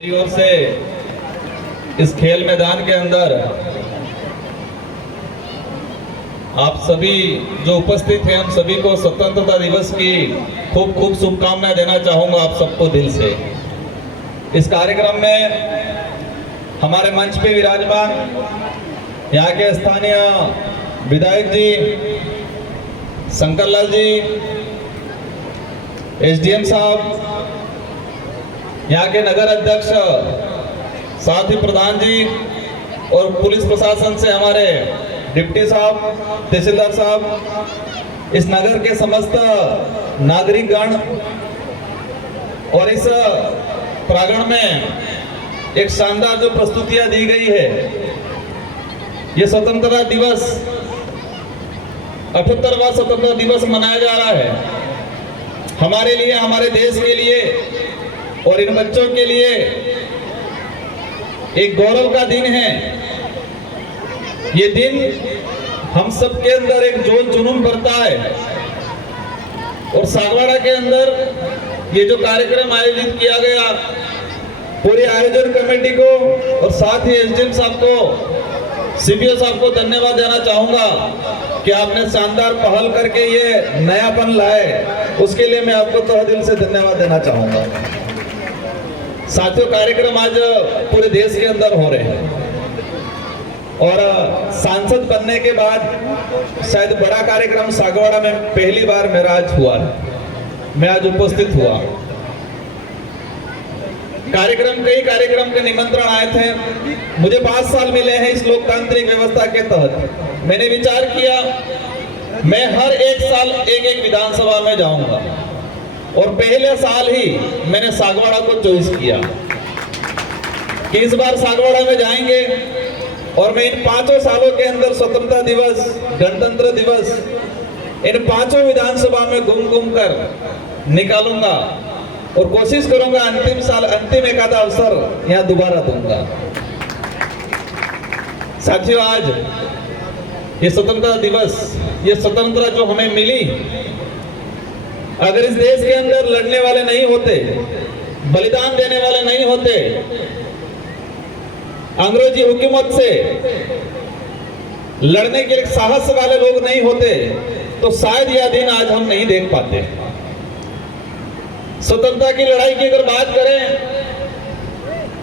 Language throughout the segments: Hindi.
मेरी ओर से इस खेल मैदान के अंदर आप सभी जो उपस्थित हैं हम सभी को स्वतंत्रता दिवस की खूब खूब शुभकामनाएं देना चाहूंगा आप सबको दिल से। इस कार्यक्रम में हमारे मंच पे विराजमान यहाँ के स्थानीय विधायक जी शंकरलाल जी, एसडीएम साहब, यहाँ के नगर अध्यक्ष, साथ ही प्रधान जी और पुलिस प्रशासन से हमारे डिप्टी साहब, तहसीलदार साहब, इस नगर के समस्त नागरिकगण और इस प्रांगण में एक शानदार जो प्रस्तुतियां दी गई है, ये स्वतंत्रता दिवस 78वां स्वतंत्रता दिवस मनाया जा रहा है हमारे लिए, हमारे देश के लिए और इन बच्चों के लिए एक गौरव का दिन है। ये दिन हम सब के अंदर एक जोश जुनून भरता है और सागवाड़ा के अंदर ये जो कार्यक्रम आयोजित किया गया, पूरी आयोजन कमेटी को और साथ ही एसडीएम साहब को, सीपीओ साहब को धन्यवाद देना चाहूंगा कि आपने शानदार पहल करके ये नयापन लाए, उसके लिए मैं आपको तहे दिल से धन्यवाद देना चाहूंगा। साथियों, कार्यक्रम आज पूरे देश के अंदर हो रहे हैं और सांसद बनने के बाद शायद बड़ा कार्यक्रम सागवाड़ा में पहली बार मेरा आज हुआ है, मैं आज उपस्थित हुआ। कई कार्यक्रम के निमंत्रण आए थे, मुझे 5 साल मिले हैं इस लोकतांत्रिक व्यवस्था के तहत। मैंने विचार किया मैं हर एक साल एक विधानसभा में जाऊंगा और पहले साल ही मैंने सागवाड़ा को चॉइस किया कि इस बार सागवाड़ा में जाएंगे और मैं इन 5 सालों के अंदर स्वतंत्रता दिवस, गणतंत्र दिवस इन 5 विधानसभा में घूम कर निकालूंगा और कोशिश करूंगा अंतिम एक आधा अवसर यहाँ दोबारा दूंगा। साथियों, आज ये स्वतंत्रता दिवस, ये स्वतंत्रता जो हमें मिली, अगर इस देश के अंदर लड़ने वाले नहीं होते, बलिदान देने वाले नहीं होते, अंग्रेजी हुकूमत से लड़ने के साहस वाले लोग नहीं होते, तो शायद यह दिन आज हम नहीं देख पाते। स्वतंत्रता की लड़ाई की अगर बात करें,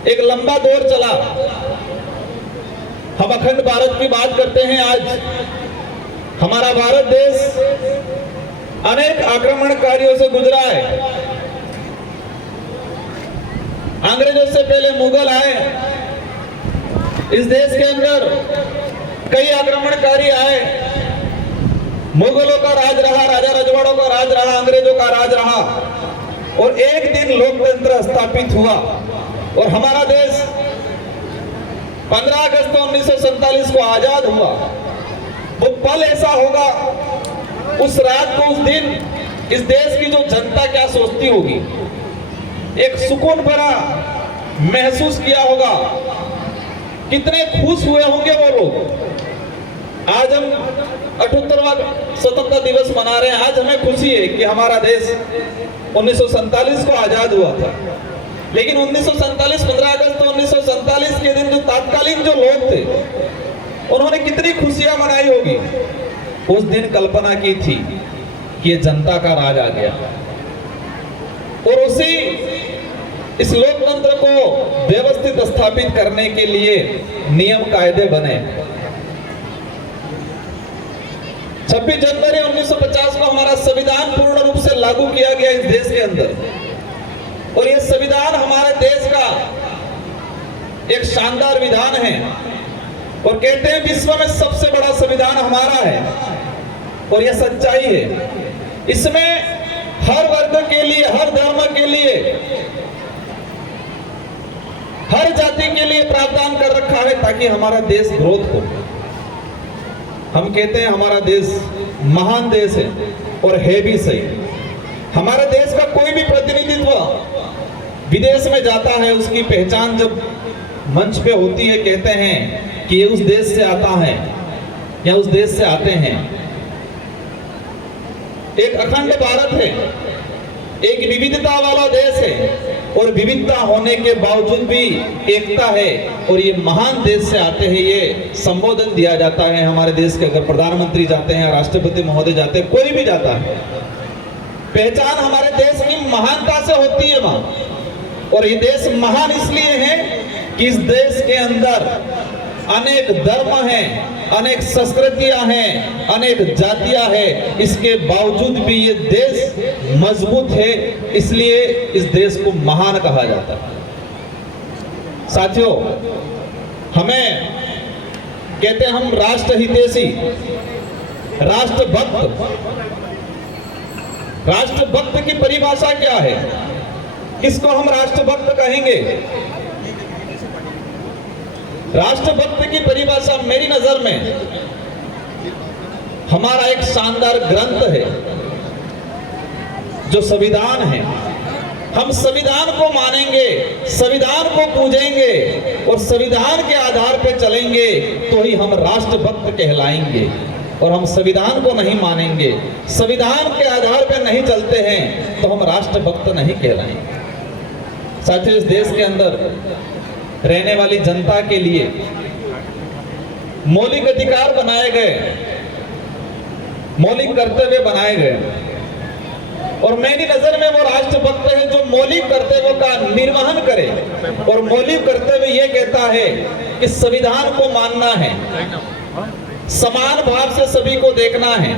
एक लंबा दौर चला। हम अखंड भारत की बात करते हैं। आज हमारा भारत देश अनेक आक्रमणकारियों से गुजरा है। अंग्रेजों से पहले मुगल आए, इस देश के अंदर कई आक्रमणकारी आए। मुगलों का राज रहा, राजा रजवाड़ों का राज रहा, अंग्रेजों का राज रहा और एक दिन लोकतंत्र स्थापित हुआ और हमारा देश 15 अगस्त 1947 को आजाद हुआ। वो पल ऐसा होगा, उस रात को, उस दिन इस देश की जो जनता क्या सोचती होगी, एक सुकून भरा महसूस किया होगा, कितने खुश हुए होंगे वो लोग। आज हम 78वां स्वतंत्रता दिवस मना रहे हैं। आज हमें खुशी है कि हमारा देश 1947 को आजाद हुआ था, लेकिन 1947 15 अगस्त 1947 के दिन जो तात्कालीन जो लोग थे, उन्होंने कितनी खुशियां मनाई होगी। उस दिन कल्पना की थी कि ये जनता का राज आ गया और उसी इस लोकतंत्र को व्यवस्थित स्थापित करने के लिए नियम कायदे बने। 26 जनवरी 1950 को हमारा संविधान पूर्ण रूप से लागू किया गया इस देश के अंदर और यह संविधान हमारे देश का एक शानदार विधान है और कहते हैं विश्व में सबसे बड़ा संविधान हमारा है और यह सच्चाई है। इसमें हर वर्ग के लिए, हर धर्म के लिए, हर जाति के लिए प्रावधान कर रखा है ताकि हमारा देश ग्रोथ हो। हम कहते हैं हमारा देश महान देश है और है भी सही। हमारे देश का कोई भी प्रतिनिधित्व विदेश में जाता है, उसकी पहचान जब मंच पे होती है, कहते हैं कि ये उस देश से आता है या उस देश से आते हैं। एक अखंड भारत है, एक विविधता वाला देश है और विविधता होने के बावजूद भी एकता है, और ये महान देश से आते हैं। ये संबोधन दिया जाता है हमारे देश के, अगर प्रधानमंत्री जाते हैं, राष्ट्रपति महोदय जाते हैं, कोई भी जाता है, पहचान हमारे देश की महानता से होती है वहां। और ये देश महान इसलिए है कि इस देश के अंदर अनेक धर्म हैं, अनेक संस्कृतियां हैं, अनेक जातियां हैं, इसके बावजूद भी ये देश मजबूत है, इसलिए इस देश को महान कहा जाता है। साथियों, हमें कहते हैं हम राष्ट्र हितैषी, राष्ट्रभक्त। राष्ट्रभक्त की परिभाषा क्या है? किसको हम राष्ट्रभक्त कहेंगे? राष्ट्रभक्त की परिभाषा मेरी नजर में हमारा एक शानदार ग्रंथ है जो संविधान है। हम संविधान को मानेंगे, संविधान को पूजेंगे और संविधान के आधार पर चलेंगे तो ही हम राष्ट्रभक्त कहलाएंगे। और हम संविधान को नहीं मानेंगे, संविधान के आधार पर नहीं चलते हैं तो हम राष्ट्रभक्त नहीं कहलाएंगे। साथियों, इस देश के अंदर रहने वाली जनता के लिए मौलिक अधिकार बनाए गए, मौलिक कर्तव्य बनाए गए, और मेरी नजर में वो राष्ट्रभक्त है जो मौलिक कर्तव्यों का निर्वहन करे। और मौलिक कर्तव्य ये कहता है कि संविधान को मानना है, समान भाव से सभी को देखना है।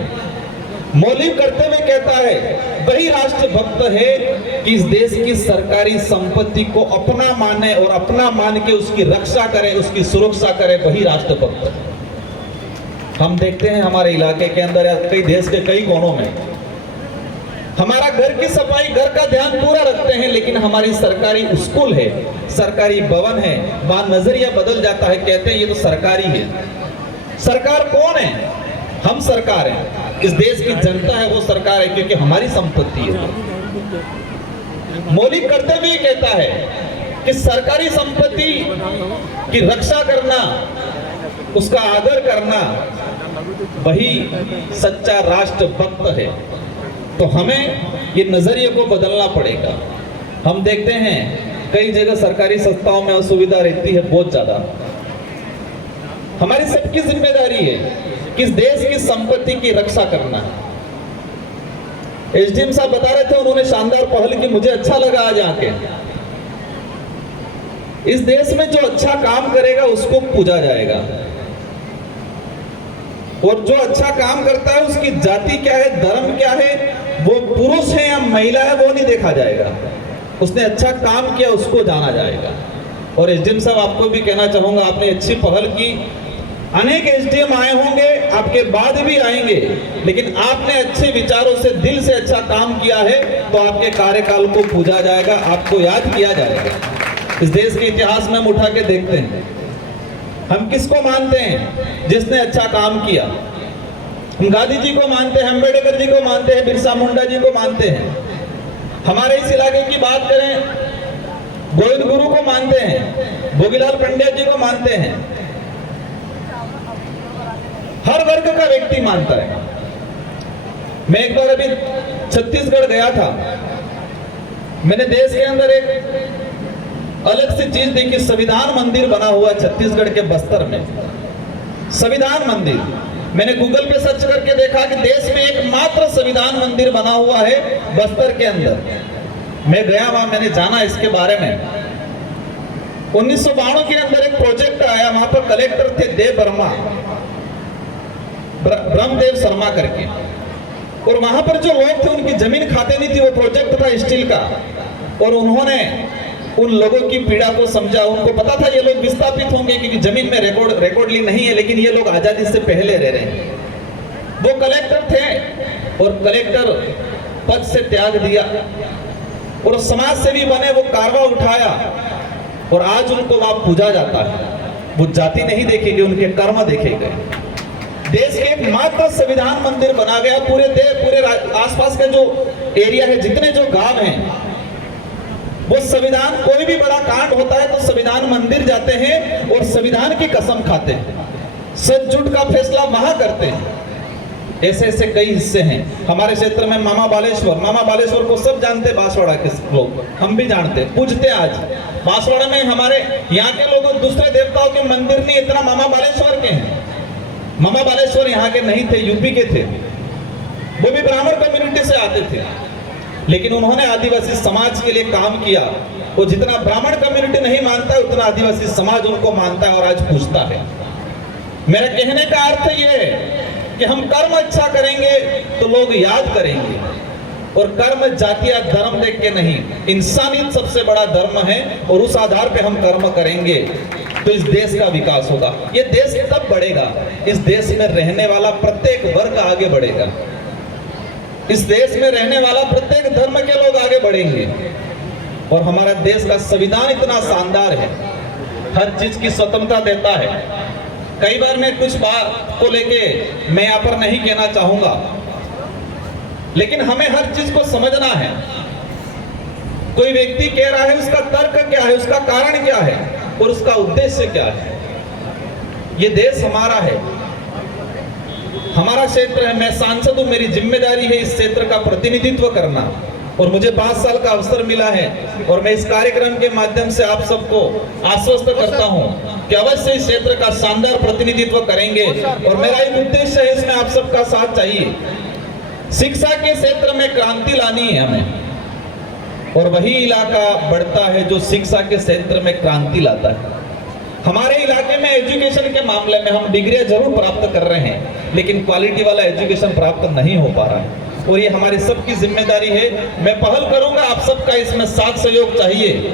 मौलिक कर्तव्य कहता है वही राष्ट्रभक्त है कि इस देश की सरकारी संपत्ति को अपना माने और अपना मान के उसकी रक्षा करे, उसकी सुरक्षा करे, वही राष्ट्रभक्त। हम देखते हैं हमारे इलाके के अंदर या कई देश के कई कोनों में हमारा घर की सफाई, घर का ध्यान पूरा रखते हैं, लेकिन हमारी सरकारी स्कूल है, सरकारी भवन है, वहां नजरिया बदल जाता है, कहते हैं ये तो सरकारी है। सरकार कौन है? हम सरकार हैं। इस देश की जनता है वो सरकार है, क्योंकि हमारी संपत्ति है। मौलिक कर्तव्य ये कहता है कि सरकारी संपत्ति की रक्षा करना, उसका आदर करना, वही सच्चा राष्ट्रभक्त है। तो हमें ये नजरिए को बदलना पड़ेगा। हम देखते हैं कई जगह सरकारी संस्थाओं में असुविधा रहती है बहुत ज्यादा। हमारी सबकी जिम्मेदारी है कि इस देश की संपत्ति की रक्षा करना। एसडीएम साहब बता रहे थे, उन्होंने शानदार पहल की, मुझे अच्छा लगा आज आके। इस देश में जो अच्छा काम करेगा उसको पूजा जाएगा, और जो अच्छा काम करता है उसकी जाति क्या है, धर्म क्या है, वो पुरुष है या महिला है, वो नहीं देखा जाएगा। उसने अच्छा काम किया उसको जाना जाएगा। और एसडीएम साहब, आपको भी कहना चाहूंगा, आपने अच्छी पहल की। अनेक एसडीएम आए होंगे, आपके बाद भी आएंगे, लेकिन आपने अच्छे विचारों से, दिल से अच्छा काम किया है तो आपके कार्यकाल को पूजा जाएगा, आपको याद किया जाएगा। इस देश के इतिहास में हम उठा के देखते हैं, हम किसको मानते हैं जिसने अच्छा काम किया? हम गांधी जी को मानते हैं, अम्बेडकर जी को मानते हैं, बिरसा मुंडा जी को मानते हैं। हमारे इस इलाके की बात करें, गोविंद गुरु को मानते हैं, भोगीलाल पंड्या जी को मानते हैं। हर वर्ग का व्यक्ति मानता है। मैं एक बार अभी छत्तीसगढ़ गया था, मैंने देश के अंदर एक अलग सी चीज देखी। संविधान मंदिर बना हुआ छत्तीसगढ़ के बस्तर में, संविधान मंदिर। मैंने गूगल पे सर्च करके देखा कि देश में एकमात्र संविधान मंदिर बना हुआ है बस्तर के अंदर। मैं गया वहां, मैंने जाना इसके बारे में। 1992 के अंदर एक प्रोजेक्ट आया, वहां पर कलेक्टर थे देव वर्मा, ब्रह्मदेव शर्मा करके, और वहां पर जो लोग थे उनकी जमीन खाते नहीं थी। वो प्रोजेक्ट था स्टील का, और उन्होंने उन लोगों की पीड़ा को समझा। उनको पता था ये लोग विस्थापित होंगे क्योंकि जमीन में रिकॉर्डली नहीं है, लेकिन ये लोग आजादी से पहले रह रहे हैं। वो कलेक्टर थे और कलेक्टर पद से त्याग दिया और समाज सेवी बने, वो कारवा उठाया और आज उनको वहां पूजा जाता है। वो जाति नहीं देखी गई, उनके कर्म देखे गए। देश के एकमात्र संविधान मंदिर बना गया। पूरे आसपास का जो एरिया है, जितने जो गांव हैं, वो संविधान, कोई भी बड़ा कांड होता है तो संविधान मंदिर जाते हैं और संविधान की कसम खाते हैं, सच झूठ का फैसला वहां करते हैं। ऐसे ऐसे कई हिस्से हैं हमारे क्षेत्र में। मामा बालेश्वर को सब जानते, बांसवाड़ा के लोग, हम भी जानते, पूजते। आज बांसवाड़ा में हमारे यहाँ के लोग दूसरे देवताओं के मंदिर नहीं, इतना मामा बालेश्वर के हैं। मामा बालेश्वर यहाँ के नहीं थे, यूपी के थे, वो भी ब्राह्मण कम्युनिटी से आते थे, लेकिन उन्होंने आदिवासी समाज के लिए काम किया। वो जितना ब्राह्मण कम्युनिटी नहीं मानता है उतना आदिवासी समाज उनको मानता है और आज पूजता है। मेरे कहने का अर्थ ये है कि हम कर्म अच्छा करेंगे तो लोग याद करेंगे, और कर्म जाति या धर्म देख के नहीं, इंसानियत सबसे बड़ा धर्म है, और उस आधार पे हम कर्म करेंगे तो इस देश का विकास होगा। ये देश तब बढ़ेगा, इस देश में रहने वाला प्रत्येक वर्ग आगे बढ़ेगा, इस देश में रहने वाला प्रत्येक धर्म के लोग आगे बढ़ेंगे। और हमारा देश का संविधान इतना शानदार है, हर चीज की स्वतंत्रता देता है। कई बार मैं कुछ बात को लेके मैं यहाँ पर नहीं कहना चाहूंगा, लेकिन हमें हर चीज को समझना है। कोई व्यक्ति कह रहा है, उसका तर्क क्या है, उसका कारण क्या है और उसका उद्देश्य क्या है। ये देश हमारा है, हमारा क्षेत्र है, मैं सांसद हूं, मेरी जिम्मेदारी है इस क्षेत्र का प्रतिनिधित्व करना, और मुझे 5 साल का अवसर मिला है। और मैं इस कार्यक्रम के माध्यम से आप सबको आश्वस्त करता हूं कि अवश्य इस क्षेत्र का शानदार प्रतिनिधित्व करेंगे। और मेरा एक उद्देश्य है, इसमें आप सबका साथ चाहिए। शिक्षा के क्षेत्र में क्रांति लानी है हमें, और वही इलाका बढ़ता है जो शिक्षा के क्षेत्र में क्रांति लाता है। हमारे इलाके में एजुकेशन के मामले में हम डिग्रियां जरूर प्राप्त कर रहे हैं, लेकिन क्वालिटी वाला एजुकेशन प्राप्त नहीं हो पा रहा है, और ये हमारी सबकी जिम्मेदारी है। मैं पहल करूंगा, आप सबका इसमें साथ सहयोग चाहिए।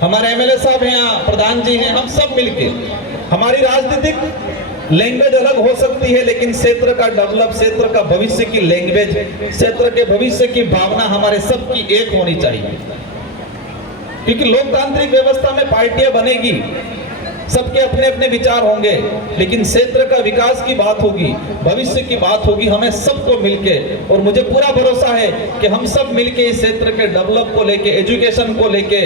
हमारे एमएलए साहब हैं यहाँ, प्रधान जी हैं, हम सब मिलके, हमारी राजनीतिक लैंग्वेज अलग हो सकती है, लेकिन क्षेत्र का डेवलप, क्षेत्र का भविष्य की लैंग्वेज, क्षेत्र के भविष्य की भावना हमारे सबकी एक होनी चाहिए। क्योंकि लोकतांत्रिक व्यवस्था में पार्टियां बनेगी, सबके अपने अपने विचार होंगे, लेकिन क्षेत्र का विकास की बात होगी, भविष्य की बात होगी, हमें सबको मिलके। और मुझे पूरा भरोसा है कि हम सब मिलके इस क्षेत्र के डेवलप को लेके, एजुकेशन को लेके,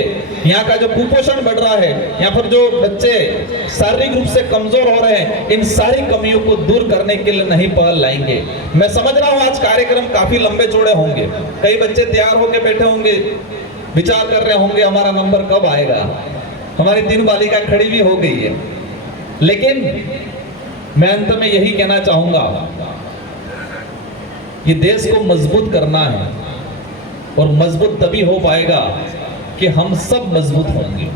यहाँ का जो कुपोषण बढ़ रहा है, यहाँ पर जो बच्चे शारीरिक रूप से कमजोर हो रहे हैं, इन सारी कमियों को दूर करने के लिए नहीं पहल लाएंगे। मैं समझ रहा हूँ आज कार्यक्रम काफी लंबे चौड़े होंगे, कई बच्चे तैयार होकर बैठे होंगे, विचार कर रहे होंगे हमारा नंबर कब आएगा। हमारी 3 बालिका खड़ी भी हो गई है, लेकिन मैं अंत में यही कहना चाहूंगा, ये देश को मजबूत करना है, और मजबूत तभी हो पाएगा कि हम सब मजबूत होंगे,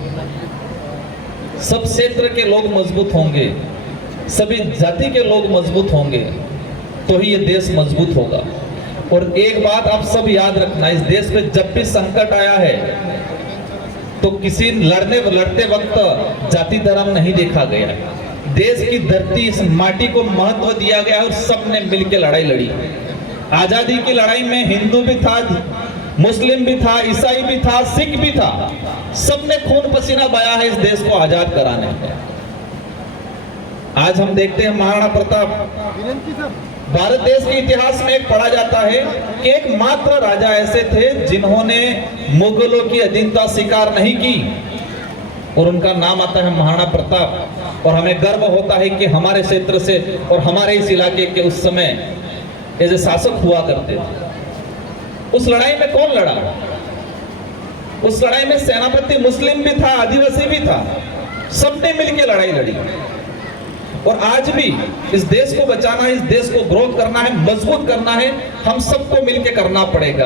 सब क्षेत्र के लोग मजबूत होंगे, सभी जाति के लोग मजबूत होंगे, तो ही ये देश मजबूत होगा। और एक बात आप सब याद रखना, इस देश में जब भी संकट आया है तो किसी लड़ते वक्त जाति धर्म नहीं देखा गया। देश की धरती, इस माटी को महत्व दिया गया और सबने मिलकर लड़ाई लड़ी। आजादी की लड़ाई में हिंदू भी था, मुस्लिम भी था, ईसाई भी था, सिख भी था, सबने खून पसीना बहाया है इस देश को आजाद कराने में। आज हम देखते हैं महाराणा प्रताप, भारत देश के इतिहास में एक पढ़ा जाता है कि एकमात्र राजा ऐसे थे जिन्होंने मुगलों की अधीनता स्वीकार नहीं की, और उनका नाम आता है महाराणा प्रताप। और हमें गर्व होता है कि हमारे क्षेत्र से और हमारे इस इलाके के उस समय ऐसे शासक हुआ करते थे। उस लड़ाई में कौन लड़ा? उस लड़ाई में सेनापति मुस्लिम भी था, आदिवासी भी था, सबने मिलकर लड़ाई लड़ी। और आज भी इस देश को बचाना है, इस देश को ग्रोथ करना है, मजबूत करना है, हम सबको मिलकर करना पड़ेगा।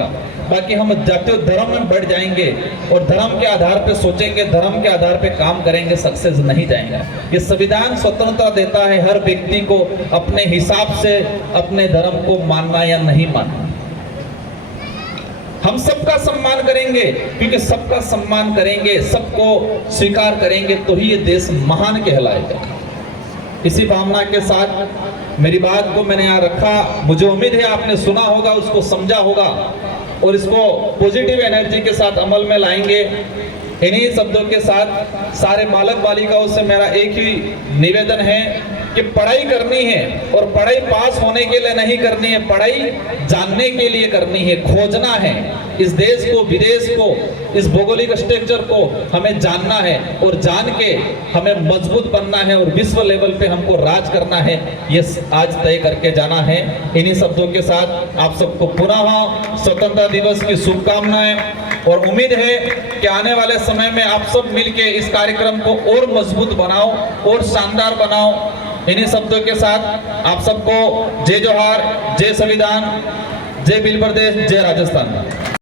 बाकी हम जातीय धर्म में बढ़ जाएंगे और धर्म के आधार पे सोचेंगे, धर्म के आधार पे काम करेंगे, सक्सेस नहीं जाएंगे। ये संविधान स्वतंत्रता देता है हर व्यक्ति को अपने हिसाब से अपने धर्म को मानना या नहीं मानना। हम सबका सम्मान करेंगे, क्योंकि सबका सम्मान करेंगे, सबको स्वीकार करेंगे, तो ही ये देश महान कहलाएगा। इसी भावना के साथ मेरी बात को मैंने यहाँ रखा। मुझे उम्मीद है आपने सुना होगा, उसको समझा होगा और इसको पॉजिटिव एनर्जी के साथ अमल में लाएंगे। इन्हीं शब्दों के साथ सारे बालक बालिकाओं से मेरा एक ही निवेदन है कि पढ़ाई करनी है और पढ़ाई पास होने के लिए नहीं करनी है, पढ़ाई जानने के लिए करनी है, खोजना है। इस देश को, विदेश को, इस भौगोलिक स्ट्रक्चर को हमें जानना है और जान के हमें मजबूत बनना है और विश्व लेवल पे हमको राज करना है, ये आज तय करके जाना है। इन्हीं शब्दों के साथ आप सबको पुनः स्वतंत्रता दिवस की शुभकामनाएं और उम्मीद है कि आने वाले समय में आप सब मिलके इस कार्यक्रम को और मजबूत बनाओ और शानदार बनाओ। इन्हीं शब्दों के साथ आप सबको जय जोहार, जय संविधान, जय बिल प्रदेश, जय राजस्थान।